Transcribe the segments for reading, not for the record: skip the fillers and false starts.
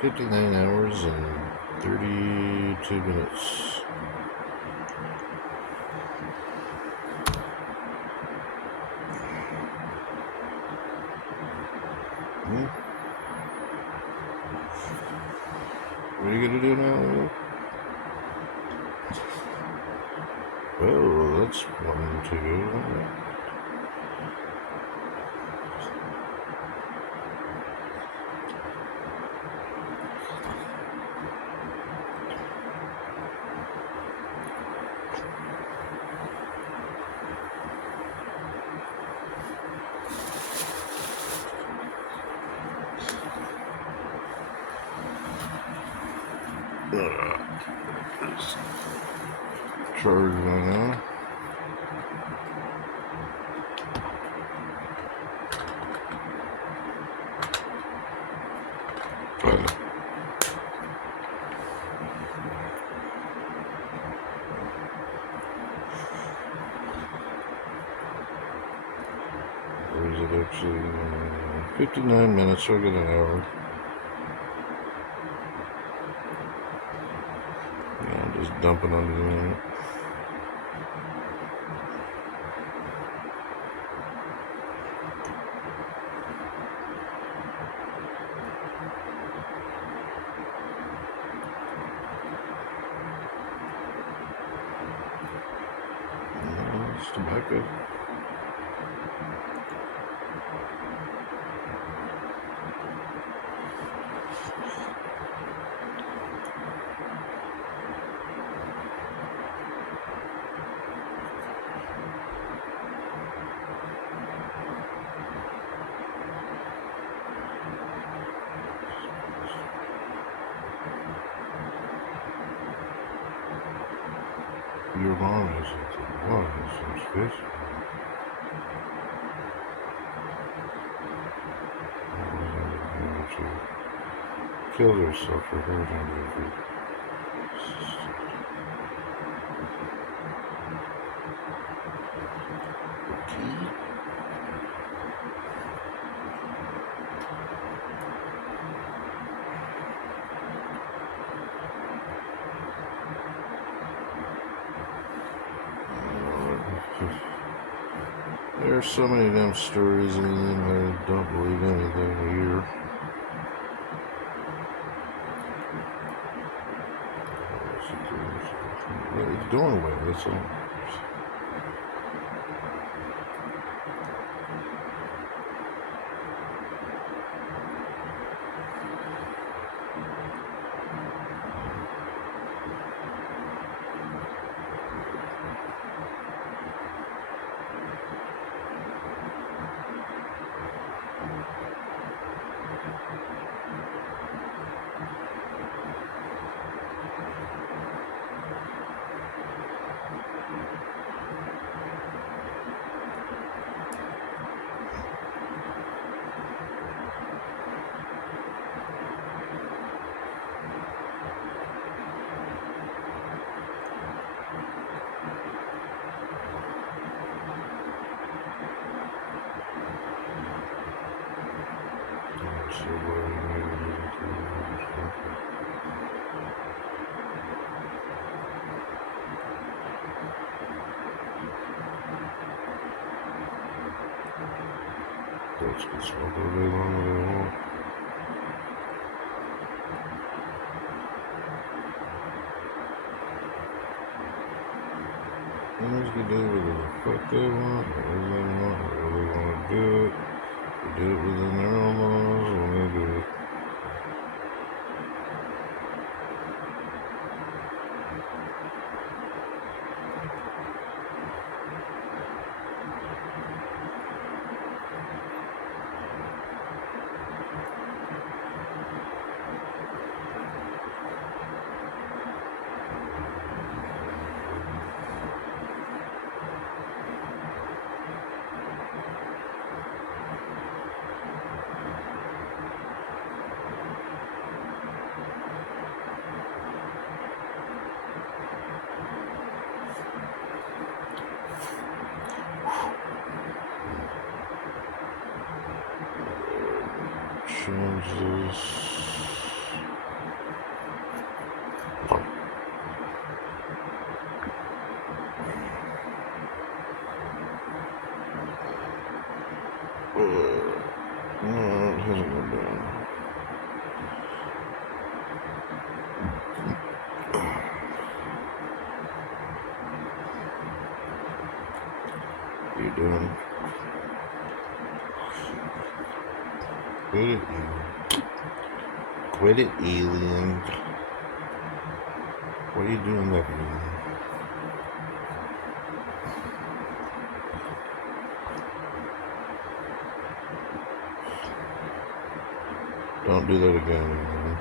59 hours and 32 minutes. What are you gonna do now? Well, that's one to go. Charge right now. Or is it actually 59 minutes? So I get an hour. Yeah, just dumping under the limit. It's tobacco. Your mom is some space. She killed herself for her injury. There's so many of them stories, and then I don't believe anything here. It's doorway, that's all. That's good smoke all day long if they want. Owners can do whatever the fuck they want, whatever they want, whatever they want to do it. They do it within their own laws when they do it. Change this. you're doing. Quit it, quit it, alien. What are you doing there, alien? Don't do that again, alien.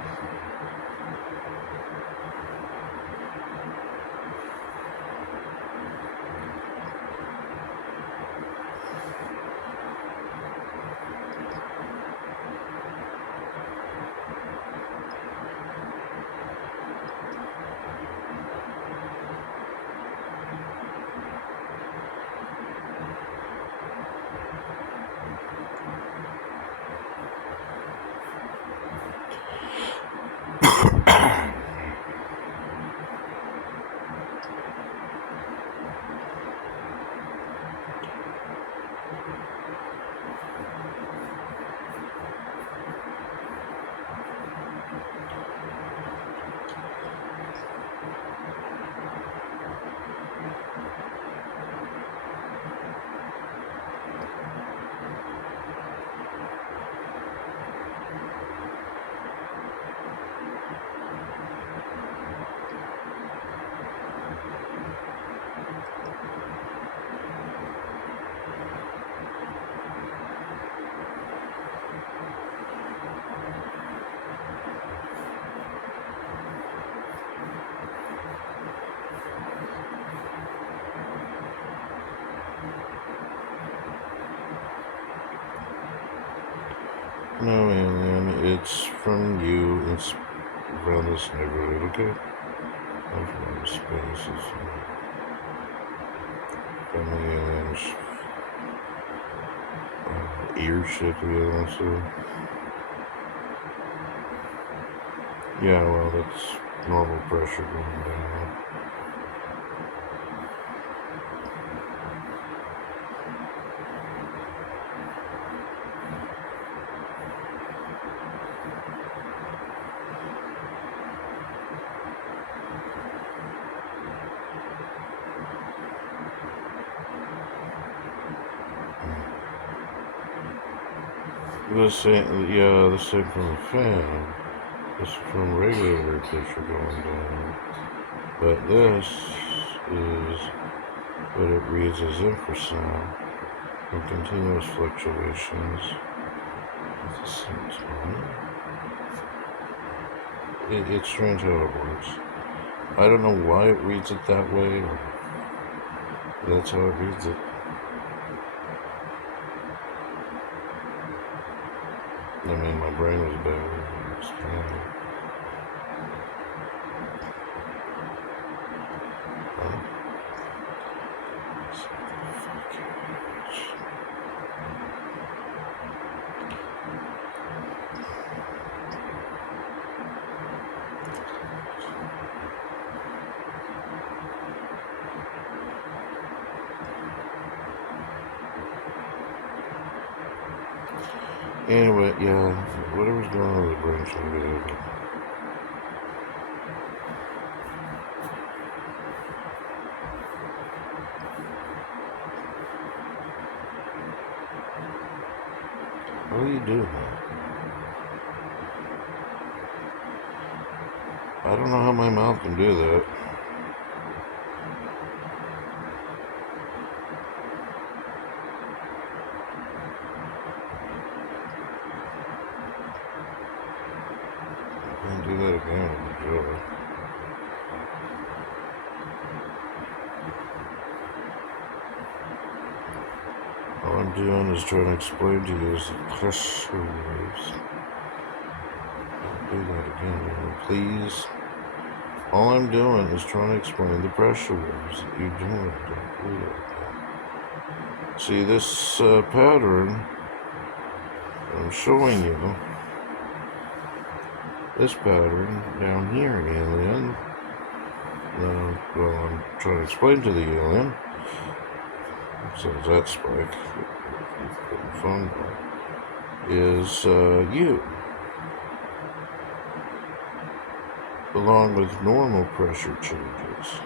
No, alien, it's from you. It's around this neighborhood, okay? I'm from outer space. It's from the aliens. Ear shit together, so. Yeah, well, that's normal pressure going down. This ain't, yeah, this ain't from the fan. This is from regular pressure going down. But this is what it reads as infrasound and continuous fluctuations at the same time. It's strange how it works. I don't know why it reads it that way, or that's how it reads it. I mean, my brain was better. Anyway, yeah, whatever's going on with the brain should be over. What are you doing? I don't know how my mouth can do that. I can't do that again with joy. All I'm doing is trying to explain to you is the pressure waves. Don't do that again, please. All I'm doing is trying to explain the pressure waves that you're doing. Don't do that. See, this pattern I'm showing you, this pattern down here, alien. Well, I'm trying to explain to the alien. So that spike, phone is you, along with normal pressure changes.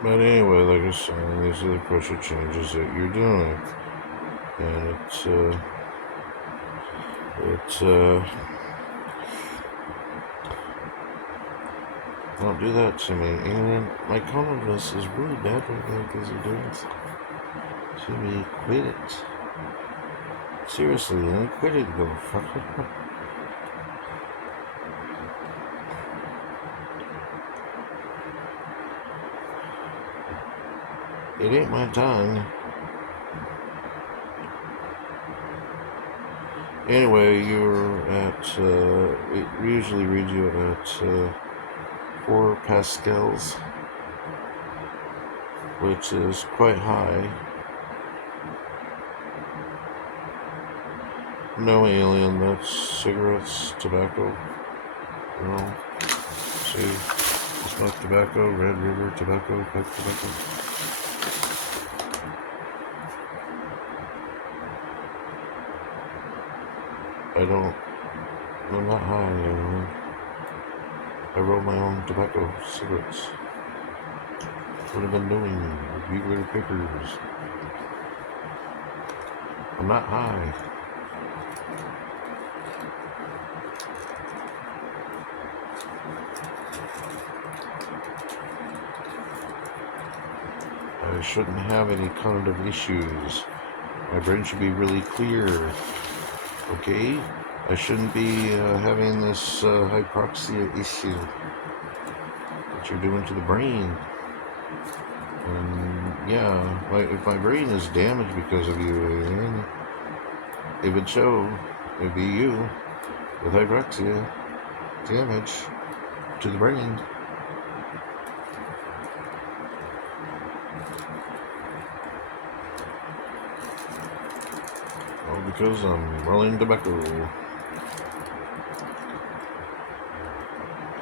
But anyway, like I was saying, these are the pressure changes that you're doing. And don't do that to me. And my calmness is really bad right now because you're doing this to me. Quit it. Seriously, man, quit it, go fucker. It ain't my time. Anyway, you're at, it usually reads you at 4 pascals, which is quite high. No alien, that's cigarettes, tobacco, you know, see, smoke tobacco, Red River tobacco, pipe tobacco. I'm not high anymore. I roll my own tobacco cigarettes. What have I been doing? Bugler papers. I'm not high. I shouldn't have any cognitive issues. My brain should be really clear. Okay? I shouldn't be having this hypoxia issue that you're doing to the brain. And yeah, if my brain is damaged because of you, it would show. It'd be you with hypoxia damage to the brain. All because I'm rolling tobacco.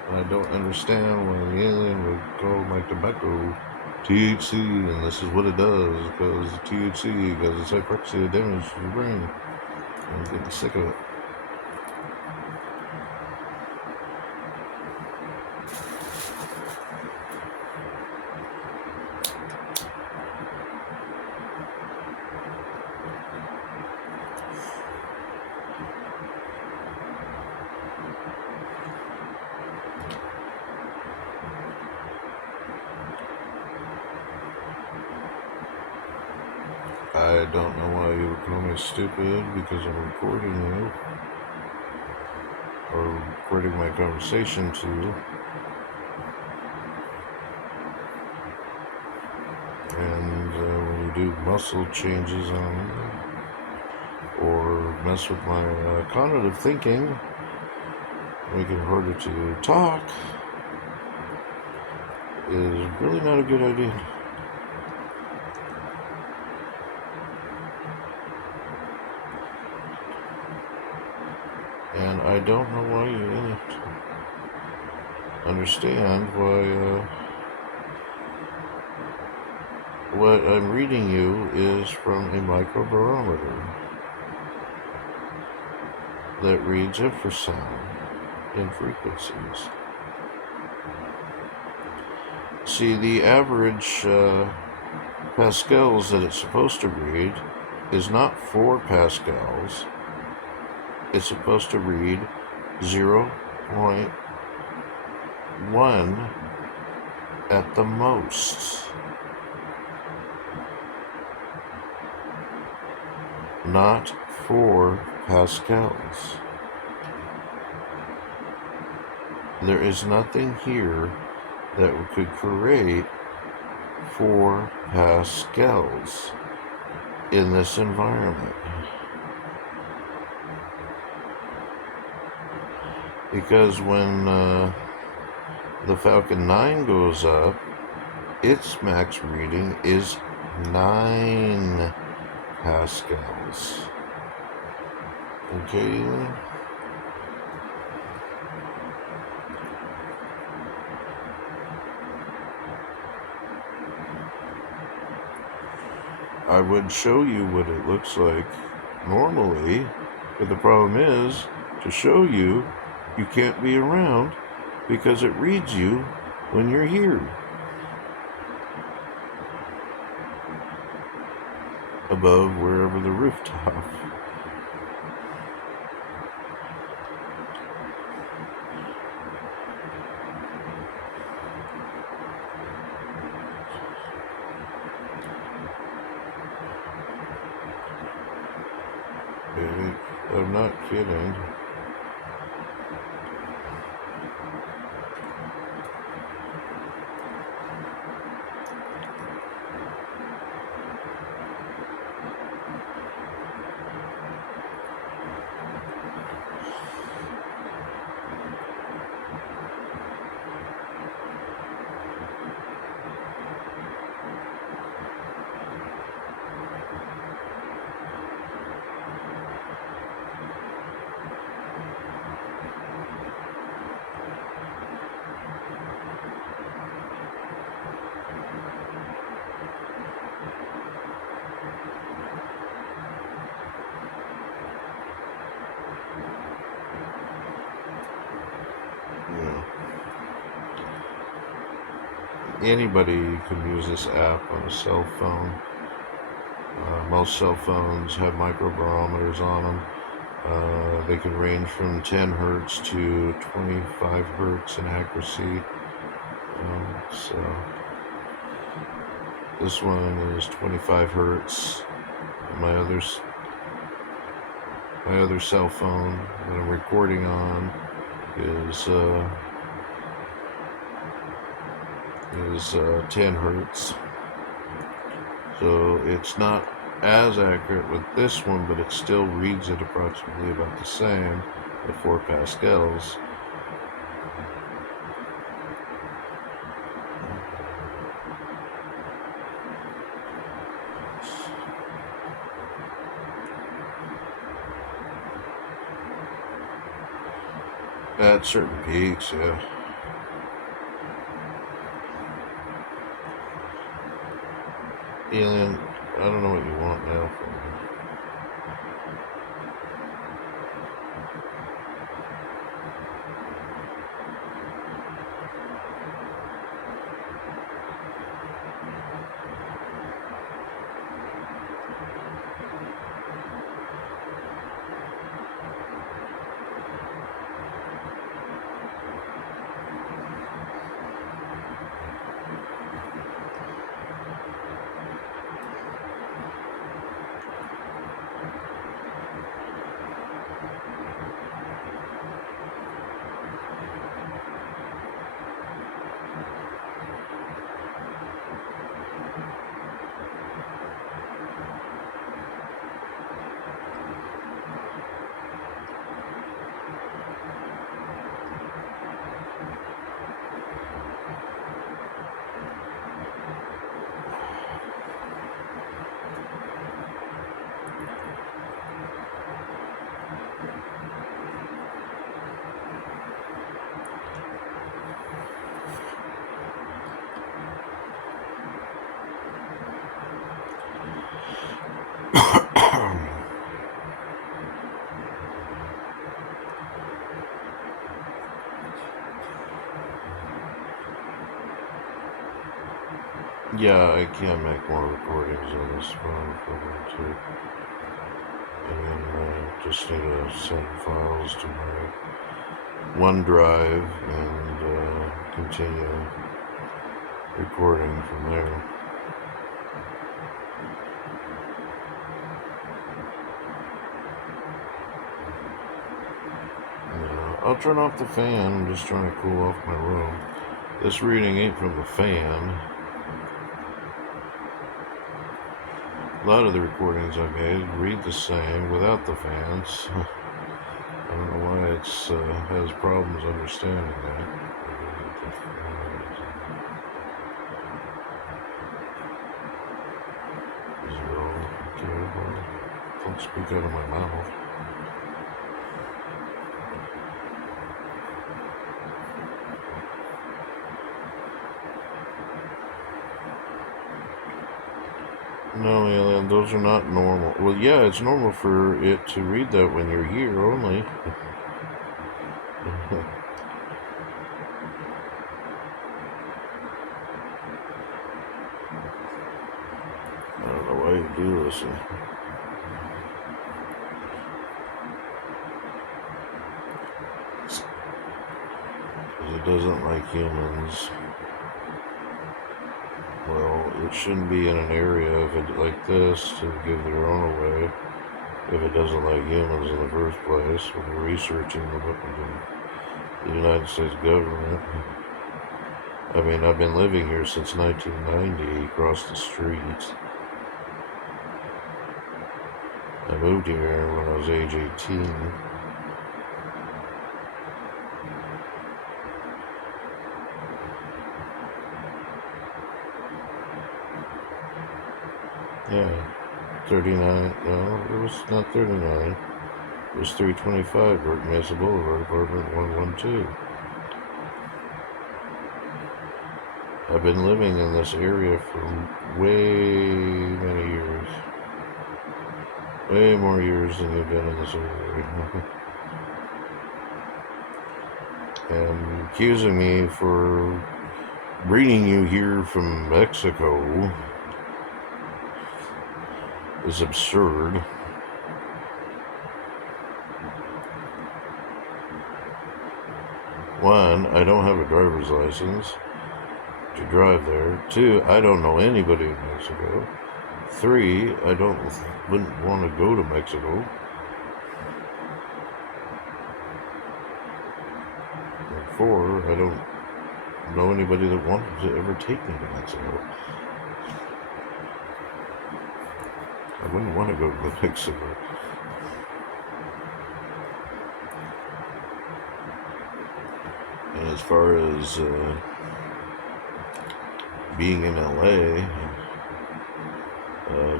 I don't understand why the alien would call my tobacco THC, and this is what it does, because THC, because it's hypoxia damage to the brain. I'm getting sick of it. I don't know why you would call me stupid, because I'm recording you, or recording my conversation to you. And when you do muscle changes on me, or mess with my cognitive thinking, make it harder to talk, is really not a good idea. And I don't know why you didn't understand why what I'm reading you is from a microbarometer that reads infrasound in frequencies. See, the average pascals that it's supposed to read is not 4 pascals. It's supposed to read 0.1 at the most. Not 4 pascals. There is nothing here that could create 4 pascals in this environment. Because when the Falcon 9 goes up, its max reading is 9 pascals. Okay? I would show you what it looks like normally, but the problem is, to show you, you can't be around because it reads you when you're here. above wherever the rooftop. I'm not kidding. Anybody can use this app on a cell phone. Most cell phones have microbarometers on them. They can range from 10 hertz to 25 hertz in accuracy. So this one is 25 hertz. My other cell phone that I'm recording on is 10 hertz. So it's not as accurate with this one, but it still reads it approximately about the same at 4 pascals. At certain peaks, yeah. Alien, I don't know what you want now from me. Yeah, I can make more recordings on this phone if I want to. And just need to send files to my OneDrive and continue recording from there. I'll turn off the fan. I'm just trying to cool off my room. This reading ain't from the fan. A lot of the recordings I made read the same without the fans. I don't know why it has problems understanding that. Zero. Okay, well, don't speak out of my mouth. No, Alien, those are not normal. Well, yeah, it's normal for it to read that when you're here only. I don't know why you do listen. Because it doesn't like humans. Well, it shouldn't be in an area if it like this to give their own away if it doesn't like humans in the first place when you're researching the United States government. I mean, I've been living here since 1990 across the street. I moved here when I was age 18. Yeah, 39. No, it was not 39. It was 325 Burke Mesa Boulevard, apartment 112. I've been living in this area for way many years. Way more years than you've been in this area. And accusing me for bringing you here from Mexico is absurd. One, I don't have a driver's license to drive there. Two, I don't know anybody in Mexico. Three, I wouldn't want to go to Mexico. And four, I don't know anybody that wanted to ever take me to Mexico. I wouldn't want to go to Mexico. And as far as being in LA,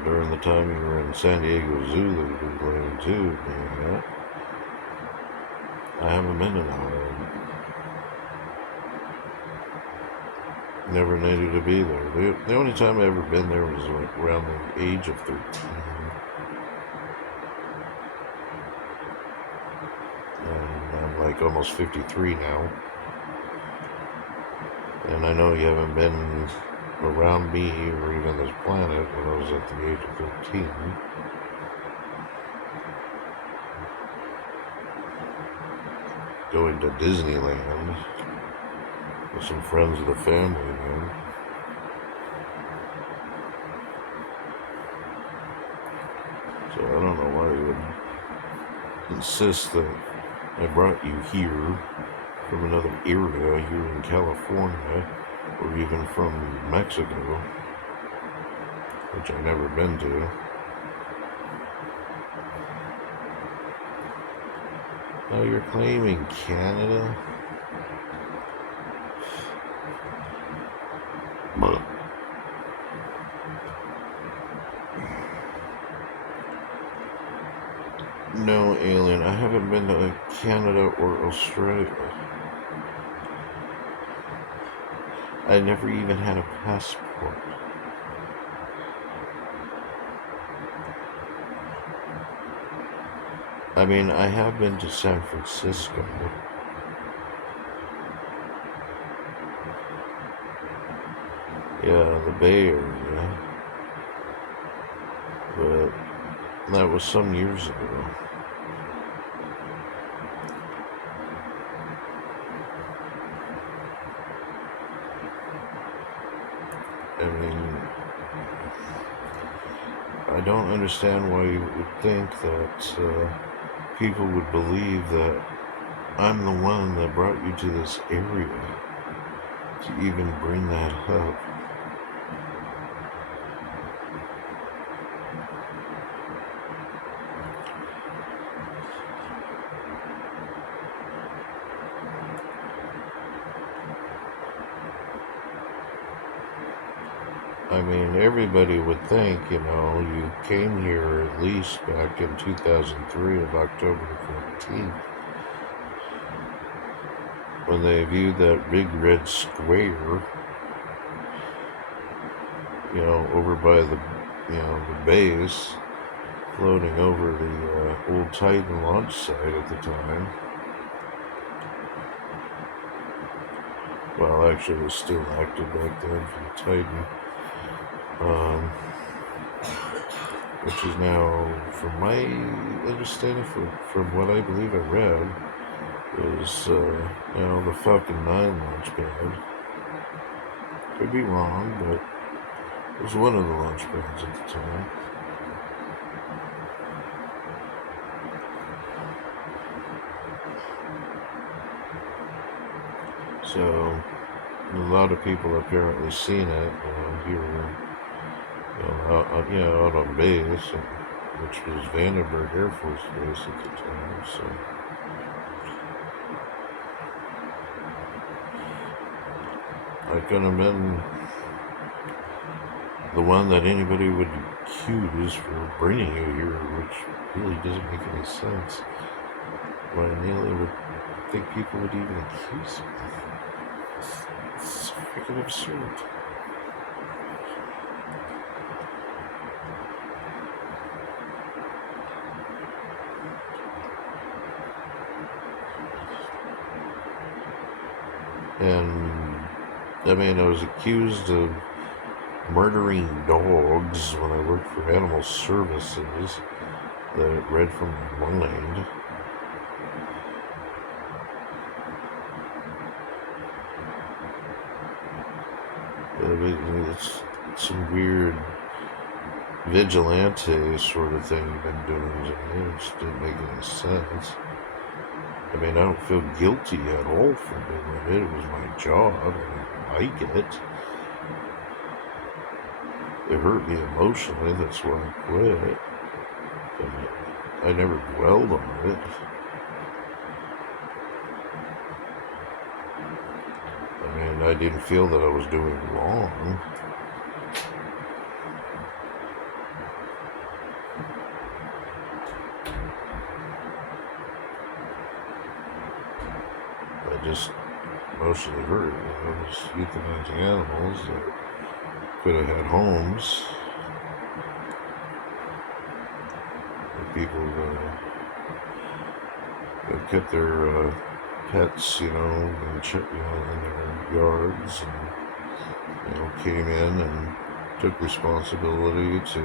during the time you were in San Diego Zoo that you've been playing too, I haven't been in LA. Never needed to be there. The only time I ever been there was like around the age of 13. And I'm like almost 53 now. And I know you haven't been around me or even this planet when I was at the age of 13. Going to Disneyland with some friends of the family, man. So I don't know why you would insist that I brought you here from another area here in California, or even from Mexico, which I've never been to. Oh, you're claiming Canada? No, alien, I haven't been to Canada or Australia. I never even had a passport. I mean, I have been to San Francisco. Yeah, the Bay Area. But that was some years ago. I mean, I don't understand why you would think that people would believe that I'm the one that brought you to this area to even bring that up. I mean, everybody would think, you came here at least back in 2003 of October 14th, when they viewed that big red square, over by the base, floating over the old Titan launch site at the time. Well, actually, it was still active back then for the Titan. which is now, from my understanding, from what I believe I read, is now the Falcon 9 launch pad. Could be wrong, but it was one of the launch pads at the time. So a lot of people apparently seen it, here, out on base, which was Vandenberg Air Force Base at the time. So I couldn't have been the one that anybody would accuse for bringing you here, which really doesn't make any sense. Why an alien would think people would even accuse me. It's freaking absurd. And I mean, I was accused of murdering dogs when I worked for Animal Services that read from my mind. It's some weird vigilante sort of thing you've been doing to me. It just didn't make any sense. I mean, I don't feel guilty at all for doing it. It was my job. I didn't like it. It hurt me emotionally. That's why I quit. But I never dwelled on it. I mean, I didn't feel that I was doing wrong. I just emotionally hurt. Just euthanizing animals that could have had homes. And people that kept their pets, in their yards, and came in and took responsibility to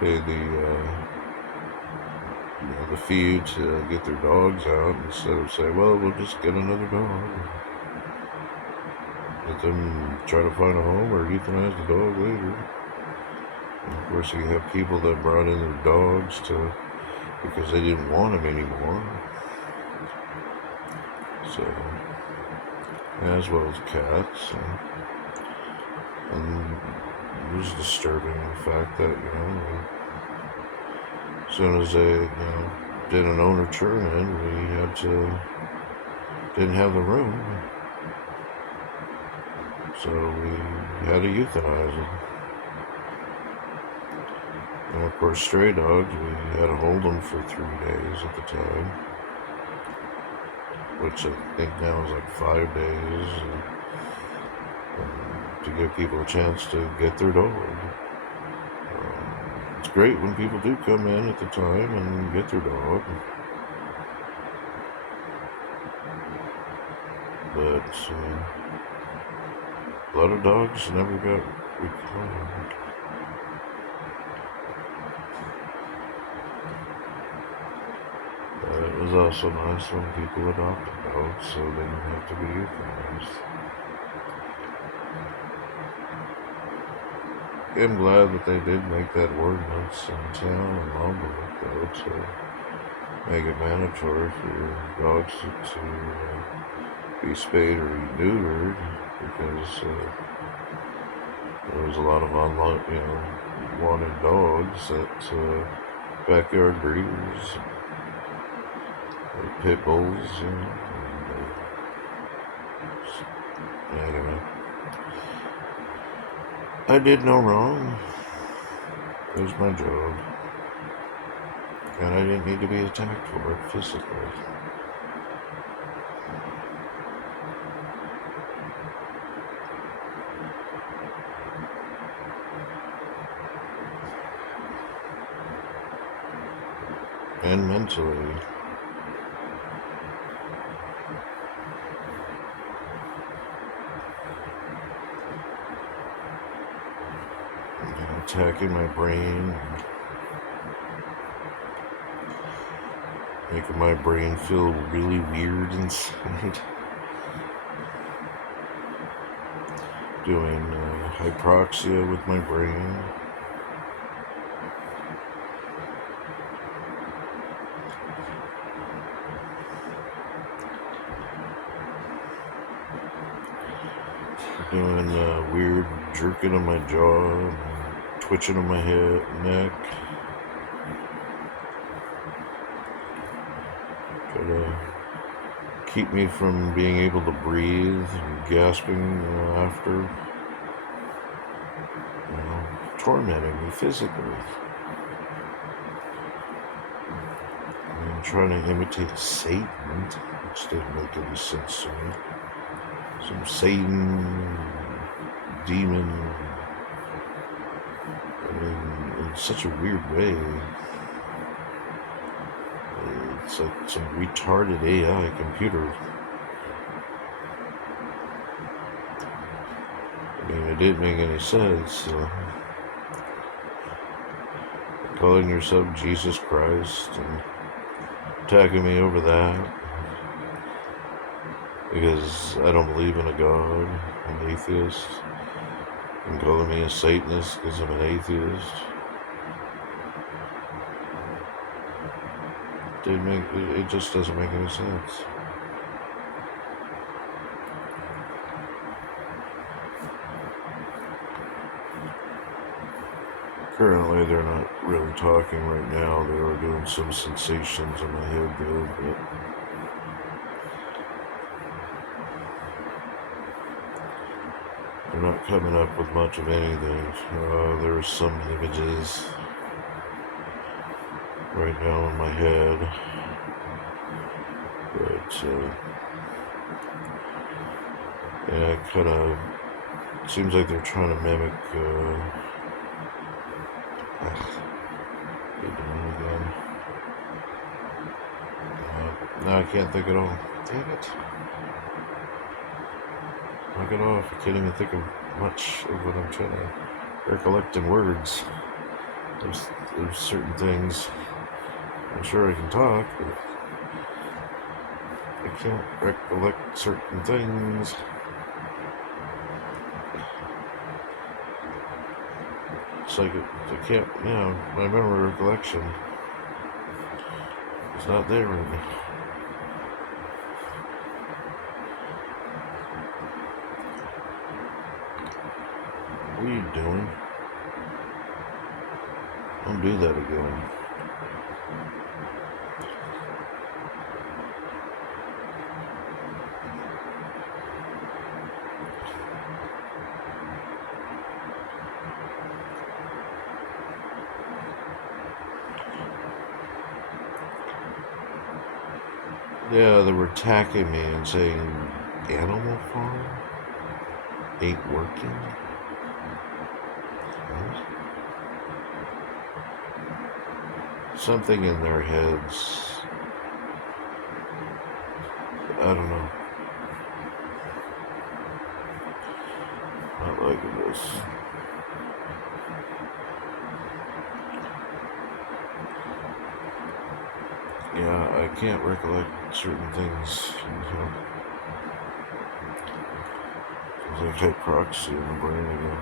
pay the fee to get their dogs out instead of saying, well, we'll just get another dog. Let them try to find a home or euthanize the dog later. And of course, you have people that brought in their dogs because they didn't want them anymore. So, as well as cats. And it was disturbing the fact that, as soon as they, did an owner turn in, we didn't have the room. So we had to euthanize them. And of course, stray dogs, we had to hold them for 3 days at the time, which I think now is like 5 days, to give people a chance to get their dog. It's great when people do come in at the time and get their dog, but a lot of dogs never got reclaimed. It was also nice when people adopted dogs, so they didn't have to be euthanized. I'm glad that they did make that ordinance in town and Lombard, though, to make it mandatory for dogs to be spayed or neutered, because there was a lot of wanted dogs at backyard breeders, pit bulls, anyway. I did no wrong. It was my job. And I didn't need to be attacked for it physically. And mentally. Attacking my brain, making my brain feel really weird inside. Doing hypoxia with my brain. Doing weird jerking on my jaw, and twitching on my head, neck. Try to keep me from being able to breathe and gasping after. Tormenting me physically. I'm trying to imitate Satan, which didn't make any sense to me. Some Satan demon, in such a weird way. It's like some retarded AI computer. It didn't make any sense. Calling yourself Jesus Christ and attacking me over that because I don't believe in a God. I'm an atheist. And calling me a Satanist because I'm an atheist. It just doesn't make any sense. Currently, they're not really talking right now. They were doing some sensations in my head there, but they're not coming up with much of anything. There's some images right now in my head, but yeah, it kind of seems like they're trying to mimic. Again. No, I can't think at all. Damn it. Knock it off. I can't even think of much of what I'm trying to recollect in words. There's certain things. I'm sure I can talk, but I can't recollect certain things. It's like I can't, my memory recollection is not there right now. What are you doing? Don't do that again. Yeah, they were attacking me and saying Animal Farm ain't working. What? Something in their heads. I don't know. Not liking this. Yeah, I can't recollect certain things. There's like hypoxia in the brain again.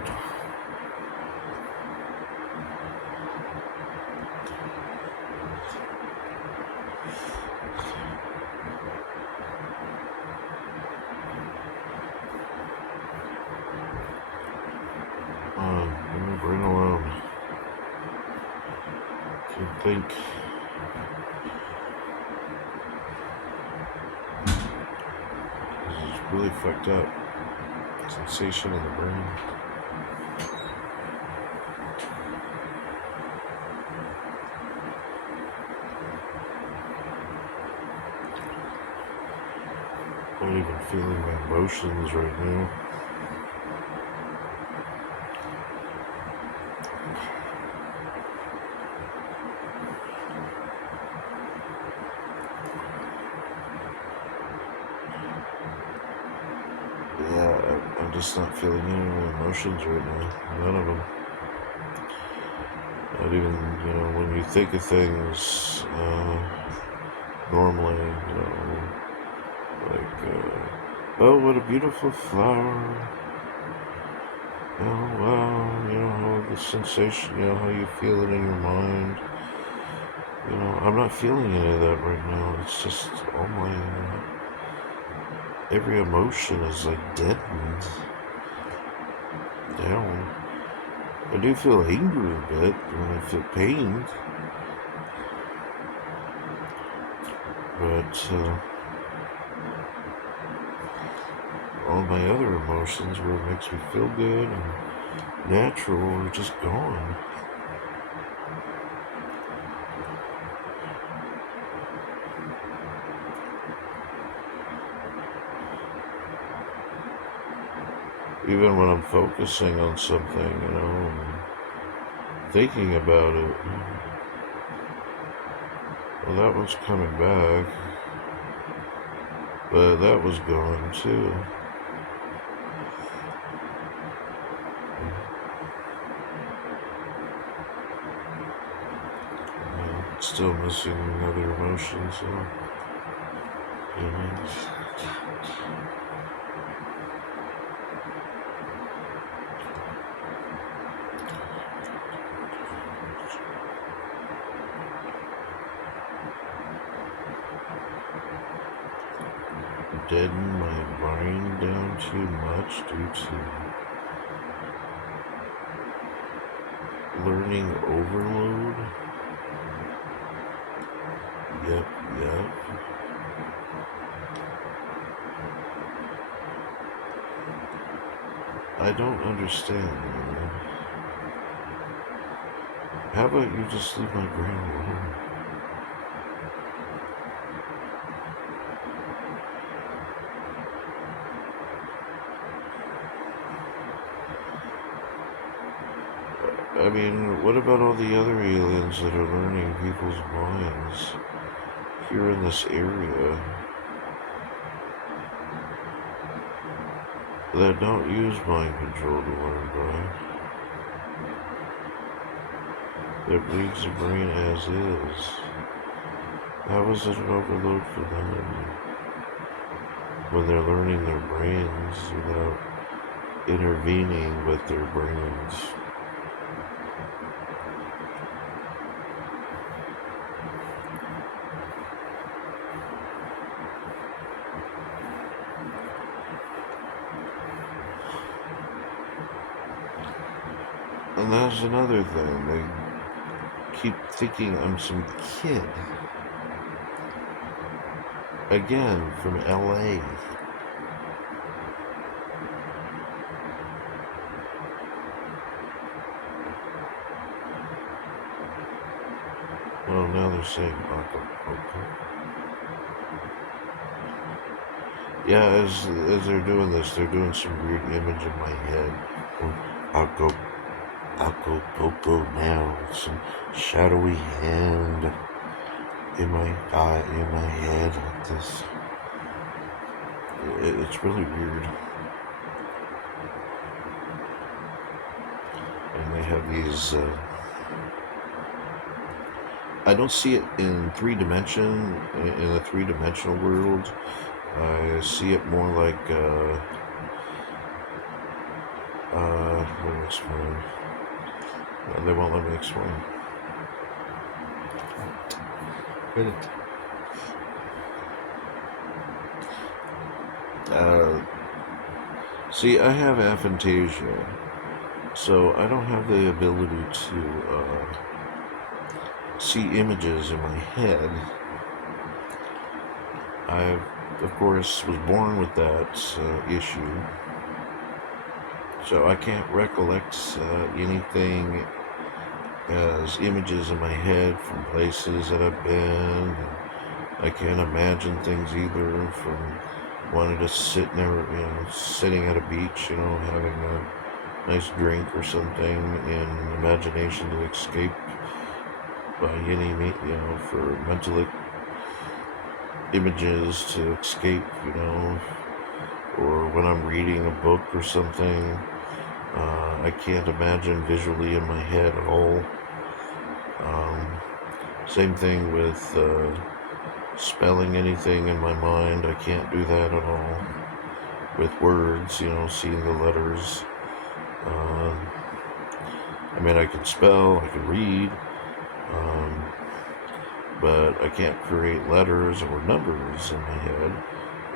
Leave my brain alone. Can't think. This is really fucked up. Sensation in the brain. I'm not even feeling my emotions right now. Yeah, I'm just not feeling any of my emotions right now. None of them. Not even, when you think of things, normally, oh, what a beautiful flower. Oh, wow, how the sensation, how you feel it in your mind. I'm not feeling any of that right now. It's just all my, every emotion is like deadened down. I do feel angry a bit, and I feel pain, but all my other emotions where it makes me feel good and natural are just gone. Even when I'm focusing on something, and thinking about it, well, that one's coming back, but that was gone too. Still missing other emotions, deaden my brain down too much due to learning overload. Yep. I don't understand. How about you just leave my brain alone? I mean, what about all the other aliens that are learning people's minds here in this area that don't use mind control to learn by? That leaves the brain as is. How is it an overload for them when they're learning their brains without intervening with their brains? And that's another thing. They keep thinking I'm some kid. Again, from LA. Well, now they're saying Acapulco. Yeah, as they're doing this, they're doing some weird image in my head. Acapulco now, with some shadowy hand in my head like this. It's really weird. And they have these. I don't see it in a 3-dimensional world. I see it more like, let me explain. They won't let me explain. See, I have aphantasia, so I don't have the ability to see images in my head. I, of course, was born with that issue, so I can't recollect anything as images in my head from places that I've been. I can't imagine things either from wanting to sit there, sitting at a beach, having a nice drink or something in imagination to escape by any, for mental images to escape, or when I'm reading a book or something, I can't imagine visually in my head at all. Same thing with spelling anything in my mind. I can't do that at all with words, seeing the letters. I mean, I can spell, I can read, but I can't create letters or numbers in my head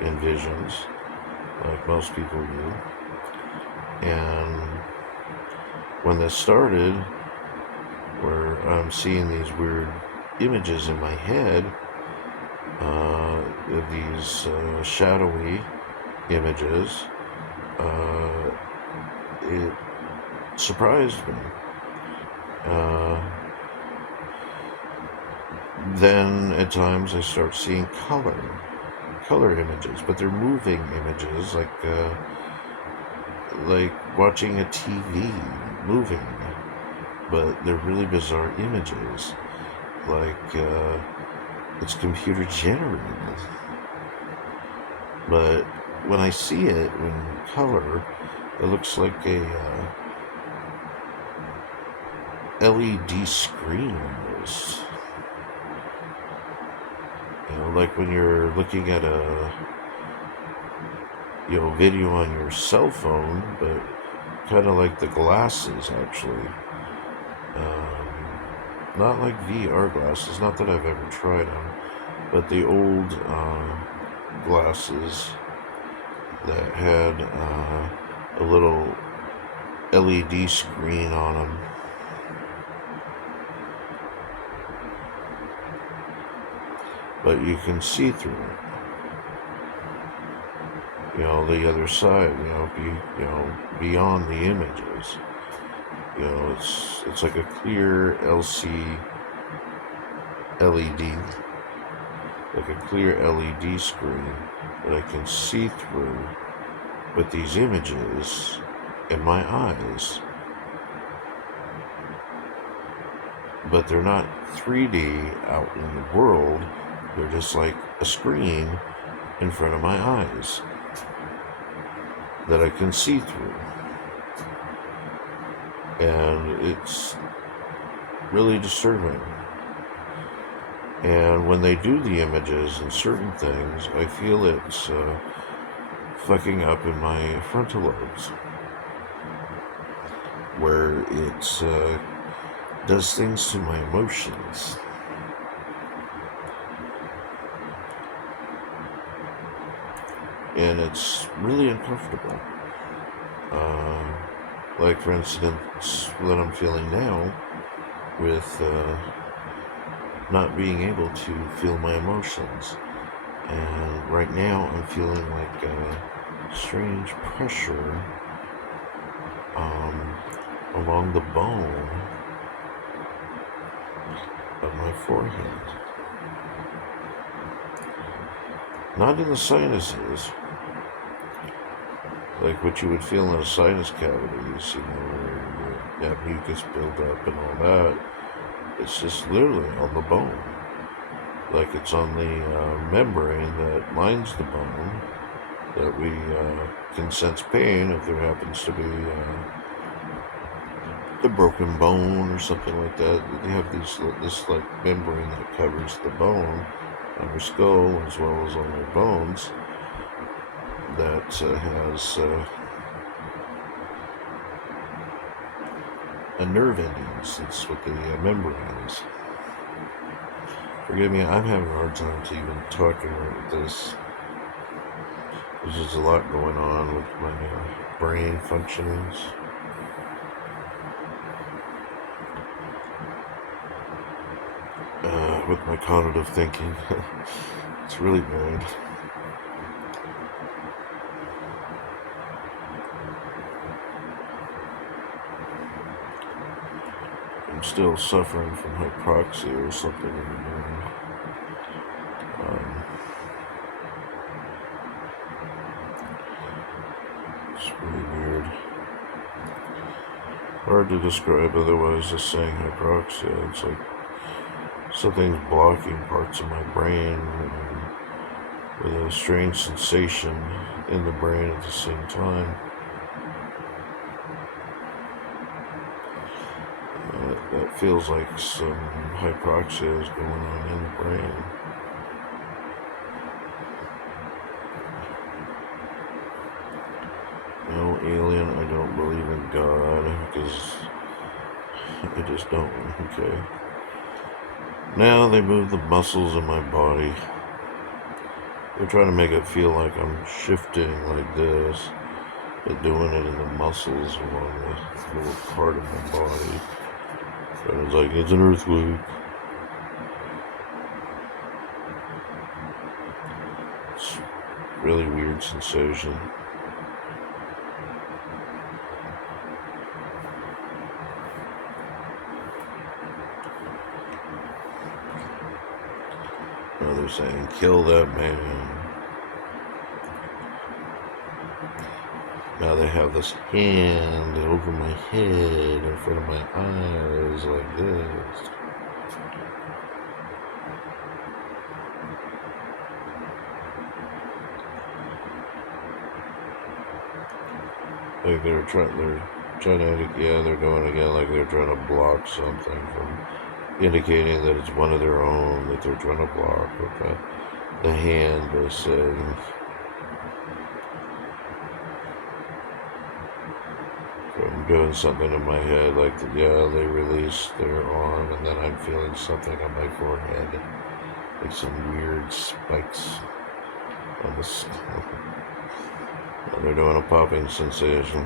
in visions like most people do. And when this started, where I'm seeing these weird images in my head, of these shadowy images, it surprised me. Then at times I start seeing color images, but they're moving images, like watching a TV moving, but they're really bizarre images, like it's computer generated. But when I see it in color, it looks like a LED screen almost. Like when you're looking at a video on your cell phone, but kind of like the glasses actually. Not like VR glasses, not that I've ever tried them, but the old glasses that had a little LED screen on them. But you can see through it. The other side, beyond the images. It's like a clear LED, like a clear LED screen that I can see through with these images in my eyes. But they're not 3D out in the world. They're just like a screen in front of my eyes that I can see through. And it's really disturbing. And when they do the images and certain things, I feel it's fucking up in my frontal lobes, where it does things to my emotions. And it's really uncomfortable. Like, for instance, what I'm feeling now with not being able to feel my emotions. And right now I'm feeling like a strange pressure along the bone of my forehead. Not in the sinuses, like what you would feel in a sinus cavities, where you have mucus build up and all that. It's just literally on the bone, like it's on the membrane that lines the bone, that we can sense pain if there happens to be a broken bone or something like that. They have this like membrane that covers the bone on your skull as well as on your bones that has a nerve endings. That's what the membrane is. Forgive me, I'm having a hard time to even talking about this. There's just a lot going on with my brain functionings. With my cognitive thinking. It's really bad. I'm still suffering from hypoxia or something in the brain. It's really weird. Hard to describe otherwise, just saying hypoxia. It's like something's blocking parts of my brain with a strange sensation in the brain at the same time. That feels like some hypoxia is going on in the brain. alien. I don't believe in God because I just don't. Okay. Now they move the muscles in my body. They're trying to make it feel like I'm shifting like this. They're doing it in the muscles along the little part of my body. So it's like, it's an earthquake. It's a really weird sensation. Now they're saying, kill that man. Now they have this hand over my head in front of my eyes like this. Like they're trying to, yeah, they're doing it again, like they're trying to block something from indicating that it's one of their own that they're trying to block with the hand, they say. I'm doing something in my head, like, yeah, they release their arm, and then I'm feeling something on my forehead, like some weird spikes on the skull. And they're doing a popping sensation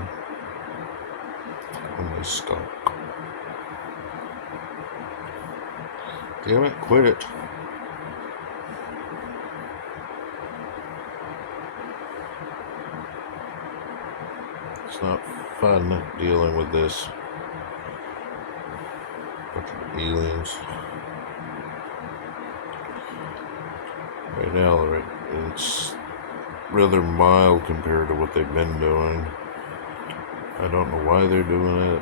on my skull. Damn it, quit it. It's not fun dealing with this. Bunch of aliens. Right now, it's rather mild compared to what they've been doing. I don't know why they're doing it.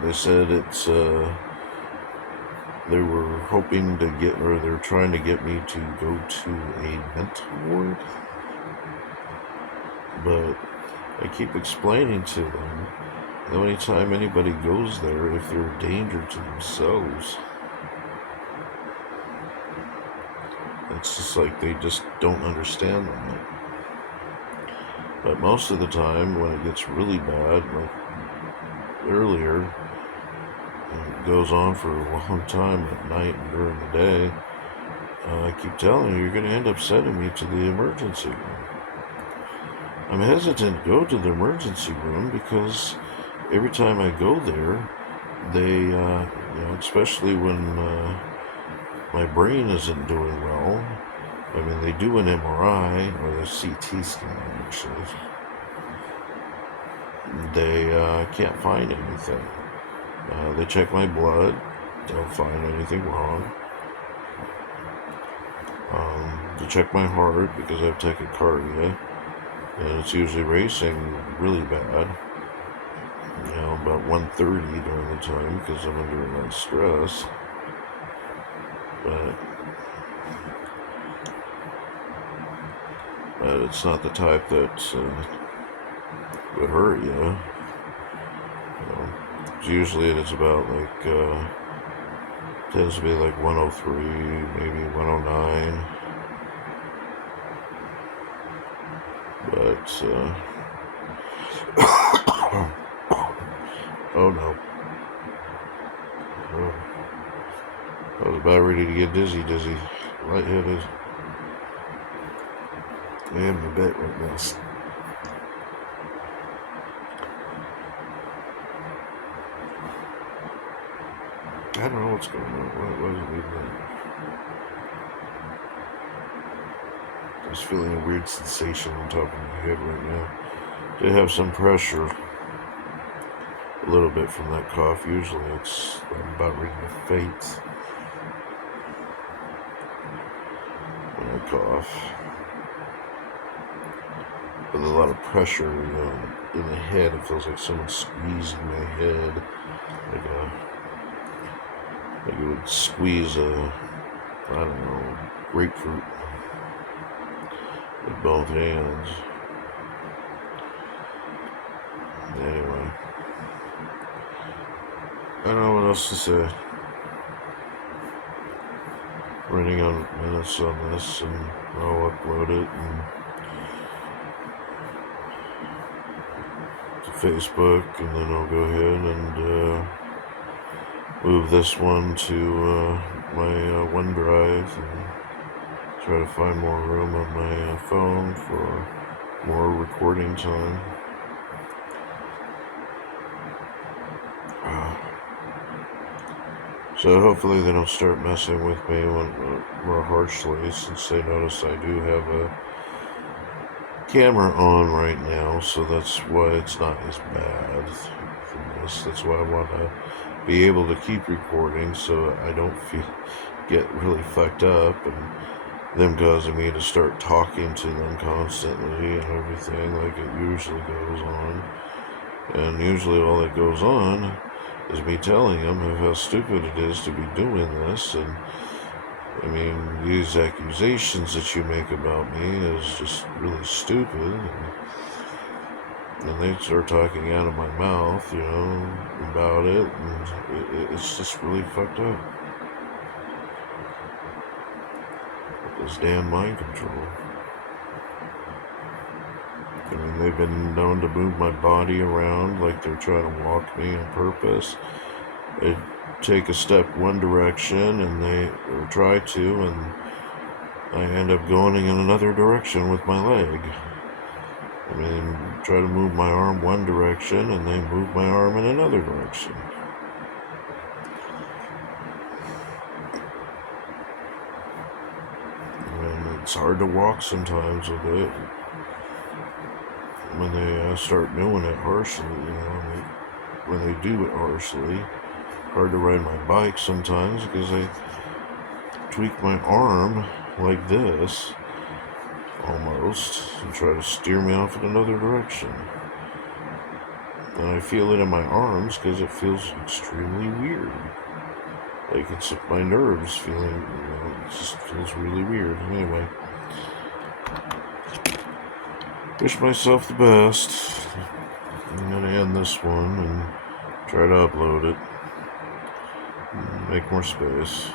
They said it's, they were hoping to get, or they're trying to get me to go to a mental ward. But I keep explaining to them, the only time anybody goes there if they're a danger to themselves. It's just like they just don't understand that. But most of the time, when it gets really bad, like earlier, and it goes on for a long time at night and during the day, I keep telling you, you're going to end up sending me to the emergency room. I'm hesitant to go to the emergency room because every time I go there, they, especially when my brain isn't doing well, I mean, they do an MRI or the CT scan, actually. They can't find anything. They check my blood, don't find anything wrong. They check my heart because I have tachycardia, and it's usually racing really bad. About 1:30 during the time because I'm under a lot of stress. But it's not the type that would hurt you. Usually it's about like, tends to be like 103, maybe 109. But, oh no. Oh. I was about ready to get dizzy, lightheaded. I am in bed right now. I don't know what's going on. What was it even? Just feeling a weird sensation on top of my head right now. Did have some pressure. A little bit from that cough. Usually I'm about ready to faint when I cough. With a lot of pressure, in the head. It feels like someone's squeezing my head. Like it would squeeze grapefruit with both hands. Anyway, I don't know what else to say. Running on minutes on this, and I'll upload it, and Facebook, and then I'll go ahead and move this one to my OneDrive and try to find more room on my phone for more recording time. So hopefully they don't start messing with me more harshly, since they notice I do have a camera on right now, so that's why it's not as bad for this. That's why I want to be able to keep recording so I don't get really fucked up and them causing me to start talking to them constantly and everything like it usually goes on. And usually all that goes on is me telling them how stupid it is to be doing this. And I mean, these accusations that you make about me is just really stupid. And they start talking out of my mouth, about it, and it's just really fucked up. This damn mind control. I mean, they've been known to move my body around like they're trying to walk me on purpose. They take a step one direction, and or try to, and I end up going in another direction with my leg. I mean, try to move my arm one direction, and they move my arm in another direction. And it's hard to walk sometimes with it. When they start doing it harshly, when they do it harshly. Hard to ride my bike sometimes because they tweak my arm like this, almost, and try to steer me off in another direction. And I feel it in my arms because it feels extremely weird. Like it's my nerves feeling, it just feels really weird. Anyway. Wish myself the best. I'm going to end this one and try to upload it. Make more space.